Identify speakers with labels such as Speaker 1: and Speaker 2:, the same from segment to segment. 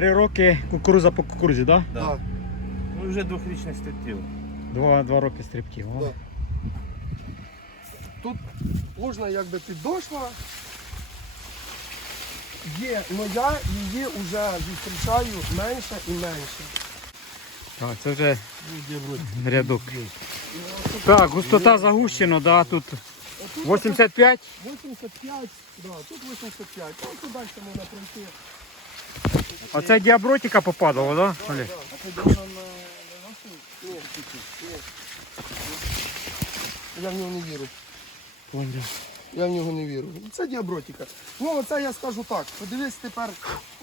Speaker 1: Три роки кукуруза по кукурузі, так? Да?
Speaker 2: Да.
Speaker 3: Ну вже двохрічний статтів.
Speaker 1: Два, два роки стрибків.
Speaker 2: Да. Тут можна якби піддошва. Є, але я її вже зустрічаю менше і менше.
Speaker 1: Так, це вже рядок. Так, густота загущена, да, тут
Speaker 2: Отут
Speaker 1: 85.
Speaker 2: 85, да, тут 85. Ось тут далі можна пройти.
Speaker 1: Оце діабротика попадала, да? Олег?
Speaker 2: Я в нього не вірю. Я в нього не вірю. Це діабротика. Ну, оце я скажу так. Подивись тепер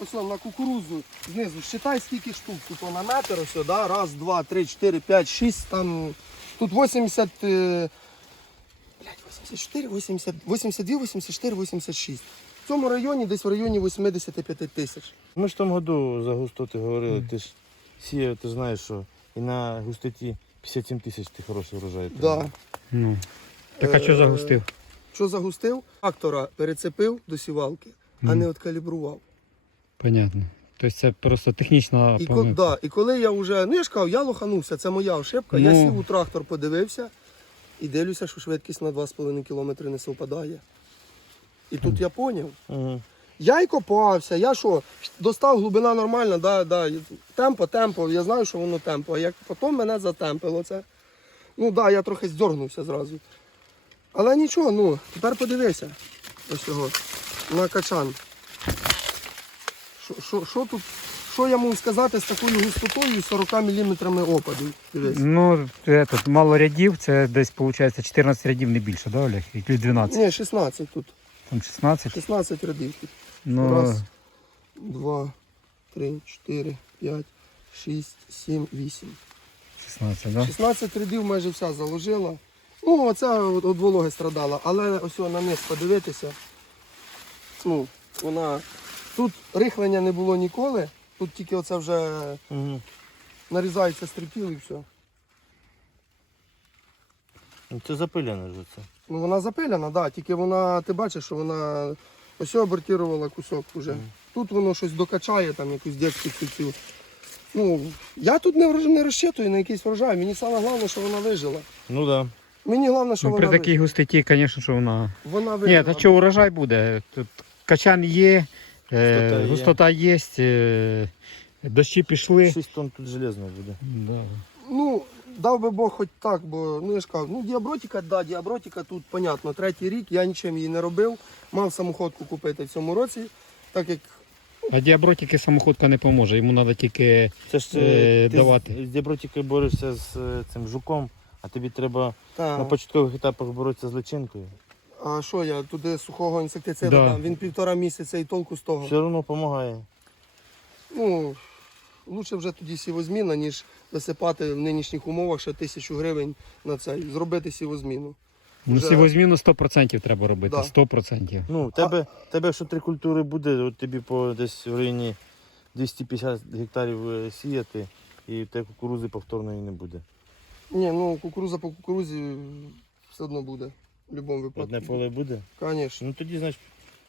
Speaker 2: ось на кукурузу знизу. Считай, скільки штук. Тут на метр ось, да? раз, два, три, чотири, п'ять, шість. Там, тут 80, е, блядь, 84, 80, 82, 84, 86. В цьому районі десь в районі 85 тисяч.
Speaker 3: Ми ж в тому году за густоти говорили, ти ж сіяв, ти знаєш, що і на густоті 57 тисяч ти хороший врожай.
Speaker 2: Да.
Speaker 1: Ну. Так а що загустив?
Speaker 2: Що загустив? Актора перецепив до сівалки, а не откалібрував.
Speaker 1: Понятно. Тобто це просто технічна
Speaker 2: І, ко,
Speaker 1: помилка.
Speaker 2: да, і коли я вже, ну я ж кажу, я лоханувся, це моя ошибка. Я
Speaker 1: Ну.
Speaker 2: сів у трактор, подивився і дивлюся, що швидкість на 2,5 км не совпадає. І тут я.
Speaker 3: Угу.
Speaker 2: Я й копався, я що, достав глибина нормальна, да, да, темпо, темпо, я знаю, що воно темпо. А як потім мене затемпило це. Ну так, да, я трохи здьоргнувся зразу. Але нічого, ну, тепер подивися. Ось його, на качан. Що- тут, що я можу сказати з такою густотою і 40 мм опаду? Дивись.
Speaker 1: Ну, этот, мало рядів, це десь виходить 14 рядів не більше, да, Олег? Чи 12?
Speaker 2: Ні, 16 тут.
Speaker 1: Там 16.
Speaker 2: 16 рядів.
Speaker 1: Ну,
Speaker 2: Раз, два, три, чотири, п'ять, шість, сім, вісім.
Speaker 1: 16, да?
Speaker 2: 16 рядів майже вся заложила. Ну, оця от, от вологи страдала, але ось на низ подивитися. Ну, вона. Тут рихлення не було ніколи. Тут тільки оце вже
Speaker 3: Угу.
Speaker 2: нарізається стріпіл і все.
Speaker 3: Ну, Це запиляне вже це.
Speaker 2: Ну вона запиляна, да, тільки вона, ти бачиш, що вона ось абортувала кусок вже. Тут воно щось докачає, там якусь дитячу цю. Ну, я тут не, не розчитую на якийсь врожай. Мені саме головне, що вона вижила.
Speaker 3: Ну так. Да.
Speaker 2: Мені головне, що
Speaker 1: Ну,
Speaker 2: вона,
Speaker 1: при такій густоті, звісно, що вона.
Speaker 2: вижила. вона
Speaker 1: Ні,
Speaker 2: вижила.
Speaker 1: та що урожай буде? Тут качан є, е,
Speaker 3: Густота є.
Speaker 1: густота є, е, дощі пішли.
Speaker 3: 6 тонн тут железно буде.
Speaker 1: Да.
Speaker 2: Ну, дав би Бог хоч так, бо ну я ж кажу, ну діабротика, да, діабротика тут, понятно, третій рік, я нічим її не робив. Мав самоходку купити в цьому році, так як
Speaker 1: А діабротики самоходка не поможе, йому треба тільки.
Speaker 3: Це ж
Speaker 1: Е,
Speaker 3: е, ти
Speaker 1: давати.
Speaker 3: з, з діабротикою борешся з е, цим жуком, а тобі треба
Speaker 2: та,
Speaker 3: на початкових етапах боротися з личинкою.
Speaker 2: А що я туди сухого інсектициду
Speaker 1: Да.
Speaker 2: дам? Він півтора місяця і толку з того.
Speaker 3: Все одно допомагає.
Speaker 2: Ну, лучше вже тоді сівозміна, ніж висипати в нинішніх умовах ще тисячу гривень на цей, зробити сівозміну.
Speaker 1: Ну,
Speaker 2: Вже-
Speaker 1: сівозміну 100% треба робити.
Speaker 2: Да.
Speaker 1: 100%.
Speaker 3: Ну, тебе, тебе якщо три культури буде, от тобі по десь в районі 250 гектарів е, сіяти, і тебе кукурузи повторної не буде.
Speaker 2: Ні, ну кукуруза по кукурузі все одно буде. В будь-якому випадку.
Speaker 3: Одне поле буде.
Speaker 2: Звісно.
Speaker 3: Ну тоді, значить,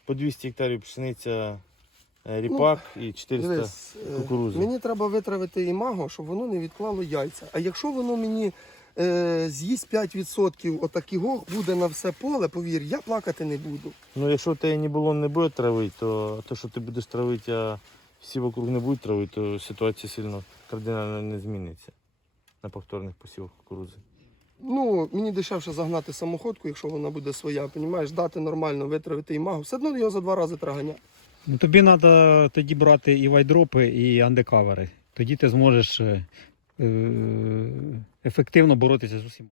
Speaker 3: по 200 гектарів пшениця, е, ріпак і 400
Speaker 2: Дивись, е,
Speaker 3: кукурузи.
Speaker 2: мені треба витравити імаго, щоб воно не відклало яйця. А якщо воно мені е, з'їсть 5% отакого буде на все поле, повір, я плакати не буду.
Speaker 3: Ну, якщо в тебе не було не буде травити, то те, що ти будеш травити, а всі вокруг не будуть травити, то ситуація сильно кардинально не зміниться на повторних посівах кукурузи.
Speaker 2: Ну, мені дешевше загнати самоходку, якщо вона буде своя, понімаєш, дати нормально, витравити імаго. Все одно його за два рази треба ганяти.
Speaker 1: Ну, тобі треба тоді брати і вайдропи, і андекавери. Тоді ти зможеш е, е, ефективно боротися з усім.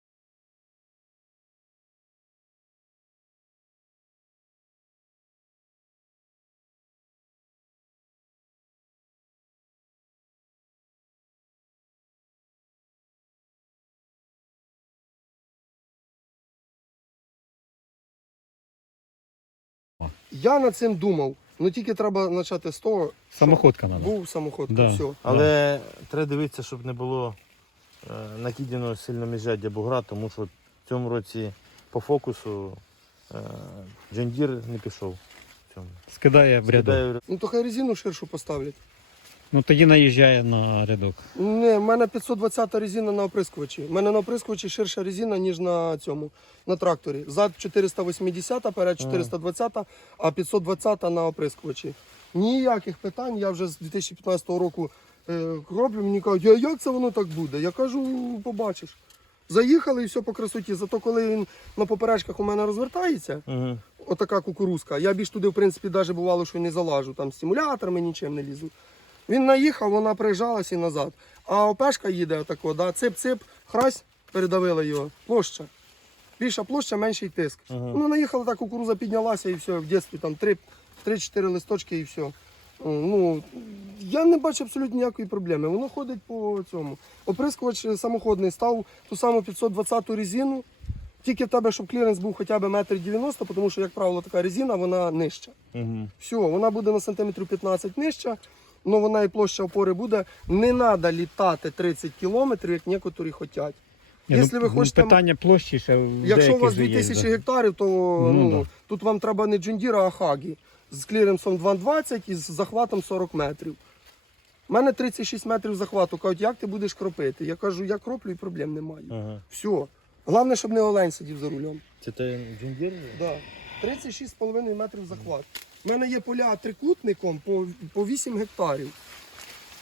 Speaker 2: Я над цим думав. Ну тільки треба почати з того, що
Speaker 1: Самоходка надо.
Speaker 2: був самоходка,
Speaker 1: Да.
Speaker 2: все.
Speaker 3: Але треба дивитися, щоб не було е, накидано сильно міжжаддя бугра, тому що в цьому році по фокусу е, Джондір не пішов. в цьому.
Speaker 1: Скидає в ряду.
Speaker 3: Скидає в
Speaker 2: Ну то хай резину ширшу поставлять.
Speaker 1: Ну тоді наїжджає на рядок.
Speaker 2: Ні, в мене 520 резина на оприскувачі. У мене на оприскувачі ширша резина, ніж на цьому, на тракторі. Зад 480, перед 420, а 520 на оприскувачі. Ніяких питань, я вже з 2015 року е, роблю, мені кажуть, а як це воно так буде? Я кажу, побачиш. Заїхали і все по красоті. Зато коли він на поперечках у мене розвертається,
Speaker 3: Угу.
Speaker 2: отака кукурузка. Я більш туди, в принципі, навіть бувало, що й не залажу, там стимуляторами нічим не лізу. Він наїхав, вона приїжджалась і назад. А опешка їде отако, да, цип-цип, хрась, передавила його. Площа. Більша площа, менший тиск.
Speaker 3: Ага.
Speaker 2: Ну, наїхала, так кукуруза піднялася і все, в дитинстві там 3-4 листочки і все. Ну, я не бачу абсолютно ніякої проблеми. Воно ходить по цьому. Оприскувач самоходний став ту саму 520 ту резину. Тільки в тебе, щоб кліренс був хоча б метр 90, тому що, як правило, така резина, вона нижча.
Speaker 3: Угу.
Speaker 2: Все, вона буде на сантиметрів 15 нижча, але вона і площа опори буде. Не треба літати 30 кілометрів, як некоторі хочуть.
Speaker 1: Ні,
Speaker 2: Якщо
Speaker 1: ну,
Speaker 2: ви хочете-
Speaker 1: Питання площі ще в
Speaker 2: Якщо у вас
Speaker 1: деяких же є,
Speaker 2: 2000 гектарів, то ну,
Speaker 1: Ну, да.
Speaker 2: тут вам треба не джундіра, а хагі. З кліренсом 2,20 і з захватом 40 метрів. У мене 36 метрів захвату. Кажуть, як ти будеш кропити? Я кажу, я кроплю і проблем немає.
Speaker 3: Ага.
Speaker 2: Все. Головне, щоб не олень сидів за рулем.
Speaker 3: Це той джундір?
Speaker 2: Да. 36,5 метрів захват. У мене є поля трикутником по, по 8 гектарів.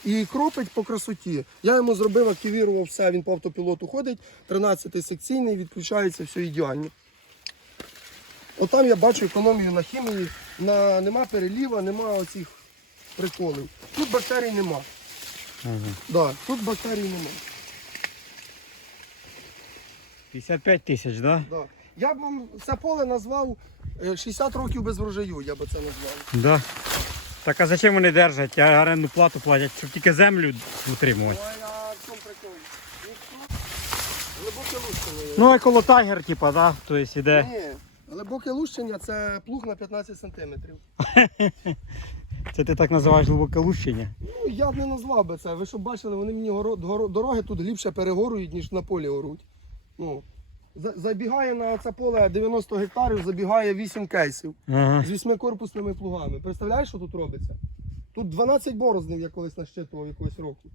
Speaker 2: І кропить по красоті. Я йому зробив, активірував все, він по автопілоту ходить, 13 секційний, відключається, все ідеально. Отам я бачу економію на хімії, на, нема переліва, нема оцих приколів. Тут бактерій нема.
Speaker 1: Ага.
Speaker 2: Да, тут бактерій нема.
Speaker 1: 55 тисяч, так? Да?
Speaker 2: Да. Я б вам це поле назвав 60 років без врожаю, я би це назвав.
Speaker 1: Да. Так а зачем вони держать? А орендну плату платять, щоб тільки землю утримувати.
Speaker 2: Ой, а в чому прикол? Ніхто. Глибоке лущення.
Speaker 1: Ну, еколотагер, типа, да? Тобто іде.
Speaker 2: Ні, глибоке лущення це плуг на 15 сантиметрів.
Speaker 1: Це ти так називаєш глибоке лущення?
Speaker 2: Ну, я б не назвав би це. Ви щоб бачили, вони мені горо- горо- дороги тут глибше перегорують, ніж на полі оруть. Ну, забігає на це поле 90 гектарів, забігає 8 кейсів
Speaker 1: Ага.
Speaker 2: з 8 корпусними плугами. Представляєш, що тут робиться? Тут 12 борознів я колись нащитував якогось року.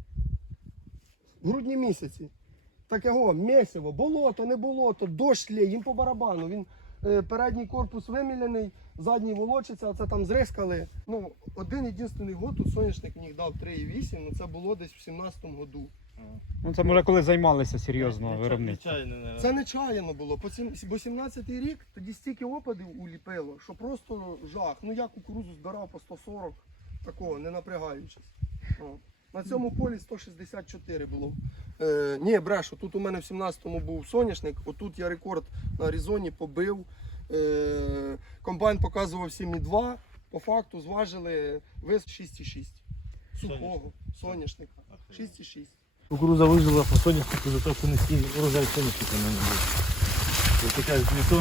Speaker 2: В грудні місяці. Так його місиво, болото, не болото, дощ лє, їм по барабану. Він е, передній корпус вимілений, задній волочиться, а це там зрискали. Ну, один єдиний год тут соняшник мені дав 3,8, ну це було десь в 17-му году.
Speaker 1: Ну це може коли займалися серйозно виробництвом.
Speaker 2: Це нечаяно було. По сім- Бо 17-й рік тоді стільки опадів уліпило, що просто жах. Ну я кукурузу збирав по 140, такого, не напрягаючись. На цьому полі 164 було. Е, ні, брешу, тут у мене в 17-му був соняшник, отут я рекорд на Аризоні побив. Е, комбайн показував 7,2. По факту зважили вес 6,6. Сухого соняшника. 6,6.
Speaker 3: Кукуруза вижила по соняшнику за те, що низький урожай соняшника не був. Ось така дві.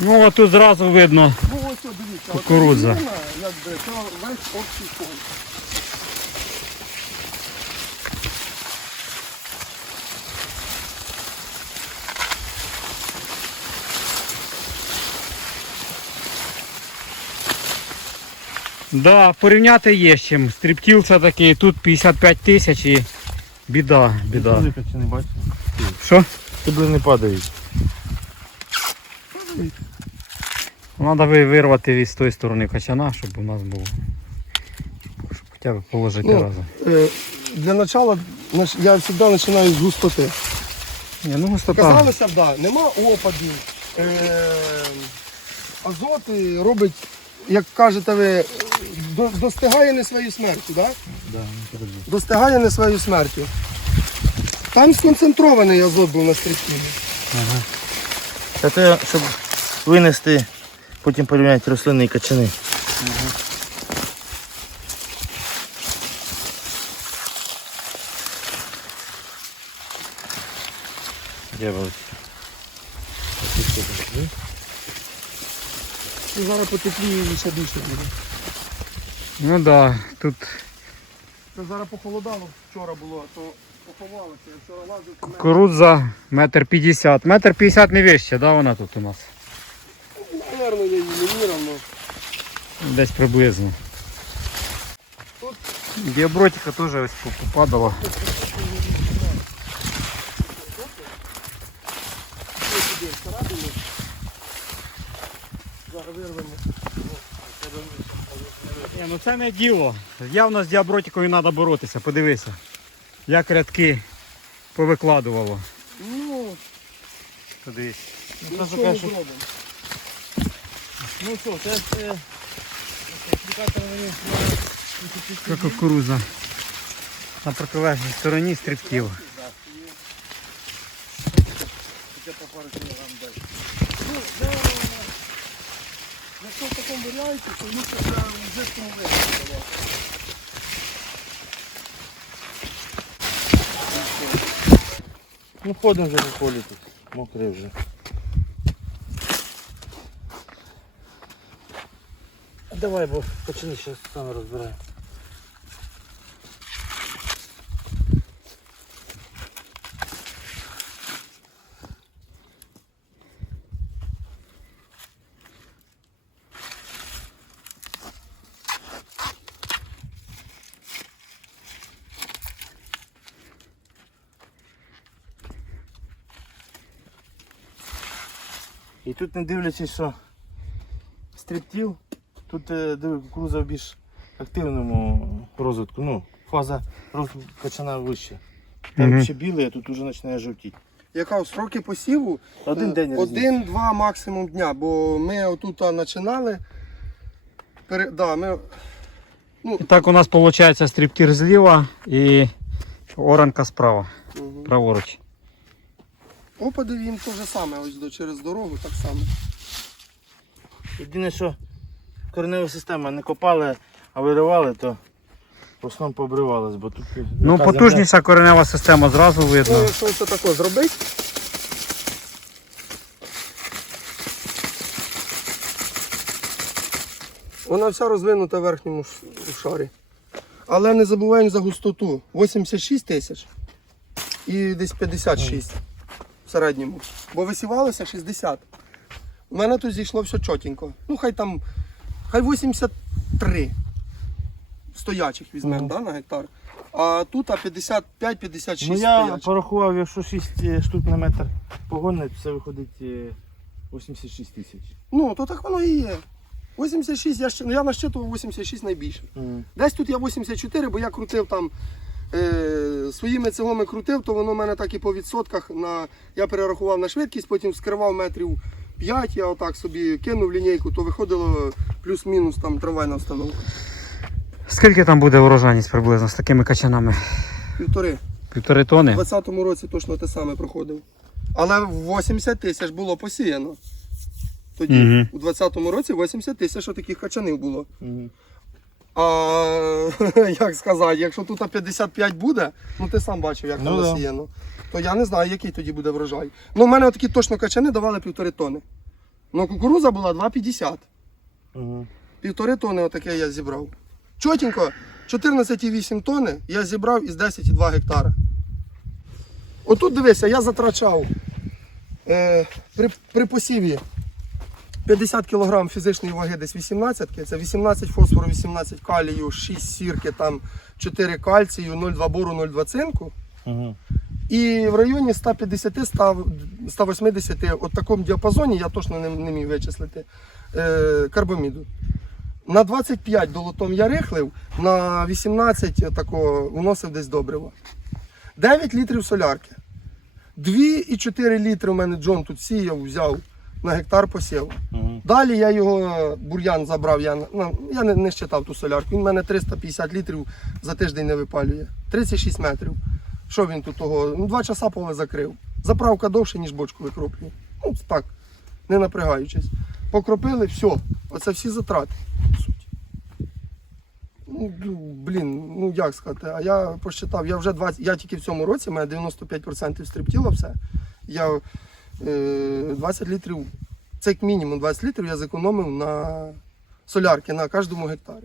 Speaker 1: Ну, а тут зразу видно.
Speaker 2: Ну ось о, дивіться, от
Speaker 1: Кукурудза.
Speaker 2: резина, якби це весь общий фон.
Speaker 1: Да, порівняти є з чим. Стріптіл це такий, тут 55 тисяч і біда, біда.
Speaker 3: Чи не бачиш?
Speaker 1: Що?
Speaker 3: Тебе не падають.
Speaker 1: Треба вирвати з тої сторони качана, щоб у нас був. Щоб хоча б положити
Speaker 2: Ну,
Speaker 1: разом.
Speaker 2: Е, Для наш- я завжди починаю з густоти.
Speaker 1: Ні, ну густота.
Speaker 2: Казалося б, да, нема опадів. Е, азот робить, як кажете ви, до- достигає не своєю смертю, да?
Speaker 3: Да, не подожди.
Speaker 2: достигає не своєю смертю. Там сконцентрований азот був на стрічці.
Speaker 1: Ага.
Speaker 3: Це те, щоб винести, потім порівняти рослини і качани. Дякую.
Speaker 2: І зараз потепліє і ще більше буде.
Speaker 1: Ну так, да, тут
Speaker 2: Це зараз похолодало вчора було, а то поховалося. Я вчора лазив. то мене-
Speaker 1: кукурудза метр п'ятдесят. Метр п'ятдесят не вище, да, вона тут у нас?
Speaker 2: Наверно, я її не міряв, але
Speaker 1: Десь приблизно.
Speaker 2: тут
Speaker 1: Діабротика теж ось попадала.
Speaker 2: Ось сюди, всередину. Зараз вирвемо.
Speaker 1: Ні, ну це не діло. Явно з діабротикою треба боротися. Подивися, як рядки повикладувало.
Speaker 2: Ну,
Speaker 1: Подивись.
Speaker 2: нічого не зробимо.
Speaker 3: Ну що, це е, мені
Speaker 1: Це кукуруза. На протилежній стороні стрибків.
Speaker 2: Ну, де, якщо в такому варіанті, то лучше вже в.
Speaker 3: Ну ходимо вже по тут. Мокрий вже. Давай, бо почини, зараз саме розбираю. І тут не дивлячись, що стрибків, тут е, диви, кукуруза в більш активному розвитку. Ну, фаза розвитку качана вище. Там
Speaker 1: Мгм.
Speaker 3: ще білий, а тут вже починає жовтіти.
Speaker 2: Яка сроки посіву?
Speaker 3: Один
Speaker 2: Е,
Speaker 3: день.
Speaker 2: Один-два максимум дня, бо ми отут починали. Пере... Да, ми...
Speaker 1: І так у нас виходить стрибкір зліва і оранка справа,
Speaker 2: Мгм.
Speaker 1: праворуч.
Speaker 2: Опади їм те ж саме, ось до, через дорогу так само.
Speaker 3: Єдине, що коренева система не копали, а виривали, то в основному пообривалась, бо тут.
Speaker 1: Ну,
Speaker 3: така
Speaker 1: потужніша коренева система зразу
Speaker 2: Ну,
Speaker 1: видно.
Speaker 2: якщо це тако зробити. Вона вся розвинута в верхньому ш- шарі. Але не забуваємо за густоту. 86 тисяч і десь 56 в середньому. Бо висівалося 60. У мене тут зійшло все чотенько. Ну, хай там, хай 83 стоячих візьмемо
Speaker 3: Мгм.
Speaker 2: да, на гектар. А тут а 55-56
Speaker 3: Ну я
Speaker 2: стоячих.
Speaker 3: порахував, якщо 6 штук на метр погонить, це виходить е, 86 тисяч.
Speaker 2: Ну, то так воно і є. 86, я, ще, ну, я насчитував 86 найбільше.
Speaker 3: Мгм.
Speaker 2: Десь тут я 84, бо я крутив там е, своїми цеглами крутив, то воно в мене так і по відсотках. На, я перерахував на швидкість, потім скривав метрів 5, я отак собі кинув лінійку, то виходило плюс-мінус там трамвайна установка.
Speaker 1: Скільки там буде врожайність приблизно з такими качанами?
Speaker 2: Півтори.
Speaker 1: Півтори
Speaker 2: У
Speaker 1: тони?
Speaker 2: 20-му році точно те саме проходив. Але 80 тисяч було посіяно. Тоді,
Speaker 1: Мгм.
Speaker 2: у 20-му році 80 тисяч таких качанів було.
Speaker 3: Мгм.
Speaker 2: А як сказати, якщо тут 55 буде, ну ти сам бачив, як
Speaker 3: Ну
Speaker 2: там
Speaker 3: да.
Speaker 2: насіяно, то я не знаю, який тоді буде врожай. Ну, в мене такі точно качани давали півтори тони. Ну, кукуруза була 2,50.
Speaker 3: Мгм.
Speaker 2: Півтори тони отаке я зібрав. Чотенько, 14,8 тони я зібрав із 10,2 гектара. Отут дивися, я затрачав е, при, при посіві 50 кг фізичної ваги десь 18, це 18 фосфору, 18 калію, 6 сірки, там 4 кальцію, 0,2 бору, 0,2 цинку.
Speaker 3: Мгм.
Speaker 2: І в районі 150-180, от такому діапазоні, я точно не, не міг вичислити, е, карбаміду. На 25 долотом я рихлив, на 18 тако вносив десь добриво. 9 літрів солярки. 2,4 літри у мене Джон тут сіяв, взяв на гектар посів.
Speaker 3: Мгм.
Speaker 2: Далі я його бур'ян забрав, я, ну, я не, не щитав ту солярку. Він в мене 350 літрів за тиждень не випалює. 36 метрів. Що він тут того? Ну, два часа поле закрив. Заправка довше, ніж бочку викроплює. Ну, так, не напрягаючись. Покропили, все. Оце всі затрати. по. Ну, блін, ну як сказати, а я посчитав, я вже 20, я тільки в цьому році, у мене 95% стріптіло все. Я 20 літрів, це як мінімум 20 літрів я зекономив на солярки на кожному гектарі.